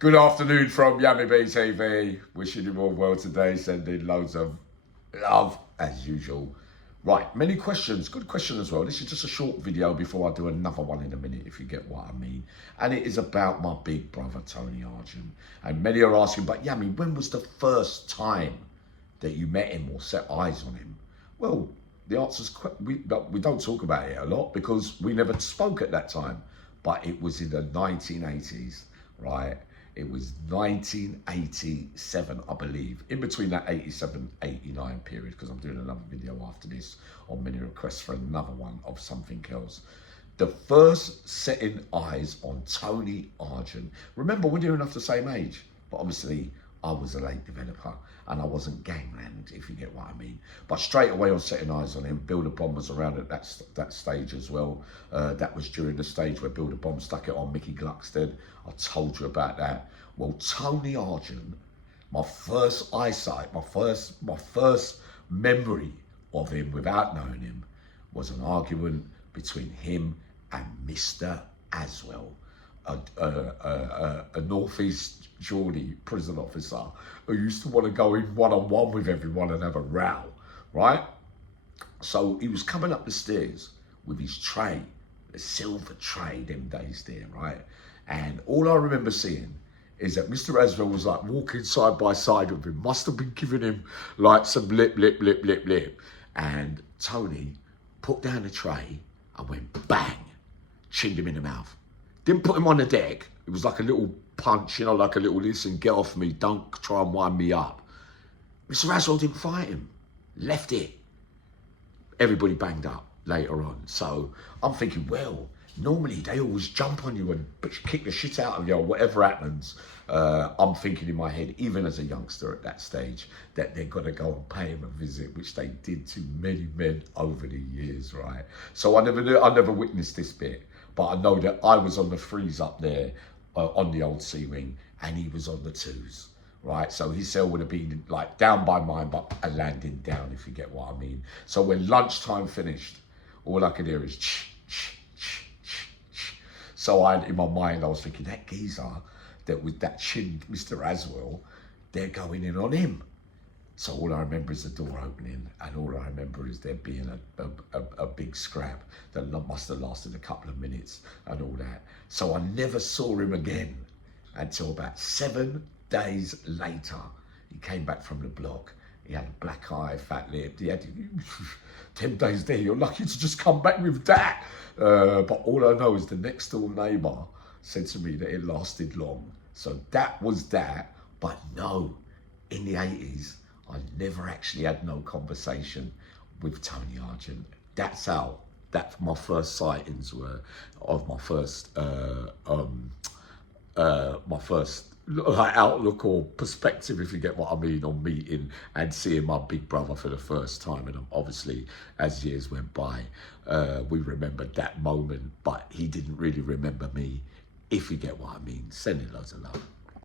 Good afternoon from Yummy B TV. Wishing you all well today. Sending loads of love as usual. Right, many questions. Good question as well. This is just a short video before I do another one in a minute, if you get what I mean. And it is about my big brother, Tony Argent. And many are asking, but Yummy, when was the first time that you met him or set eyes on him? Well, the answer's we don't talk about it a lot because we never spoke at that time. But it was in the 1980s, right? It was 1987, I believe, in between that 87-89 period, because I'm doing another video after this on many requests for another one of something else. The first setting eyes on Tony Argent. Remember, we're near enough the same age, but obviously I was a late developer and I wasn't gangland, if you get what I mean. But straight away on setting eyes on him, Builder Bomb was around at that stage as well. That was during the stage where Builder Bomb stuck it on Mickey Gluckstead. I told you about that. Well, Tony Argent, my first eyesight, my first memory of him without knowing him was an argument between him and Mr. Aswell, a Northeast Geordie prison officer who used to want to go in one-on-one with everyone and have a row, right? So he was coming up the stairs with his tray, a silver tray them days there, right? And all I remember seeing is that Mr. Aswell was like walking side by side with him, must have been giving him like some lip. And Tony put down the tray and went bang, chinned him in the mouth. Didn't put him on the deck. It was like a little punch, you know, like a little listen, get off me, don't try and wind me up. Mr. Aswell didn't fight him, left it. Everybody banged up later on. So I'm thinking, well, normally they always jump on you and kick the shit out of you or whatever happens. I'm thinking in my head, even as a youngster at that stage, that they're going to go and pay him a visit, which they did to many men over the years, right? So I never witnessed this bit, but I know that I was on the threes up there on the old C-wing and he was on the twos, right? So his cell would have been like down by mine, but a landing down, if you get what I mean. So when lunchtime finished, all I could hear is So in my mind, I was thinking, that geezer that chinned Mr. Aswell, they're going in on him. So all I remember is the door opening, and all I remember is there being a big scrap that must have lasted a couple of minutes and all that. So I never saw him again until about 7 days later. He came back from the block. He had a black eye, fat lip. He had 10 days there. You're lucky to just come back with that. But all I know is the next door neighbour said to me that it lasted long. So that was that. But no, in the 80s, I never actually had no conversation with Tony Argent. That's my first sightings were of my first outlook or perspective, if you get what I mean, on meeting and seeing my big brother for the first time. And obviously, as years went by, we remembered that moment, but he didn't really remember me, if you get what I mean. Sending loads of love.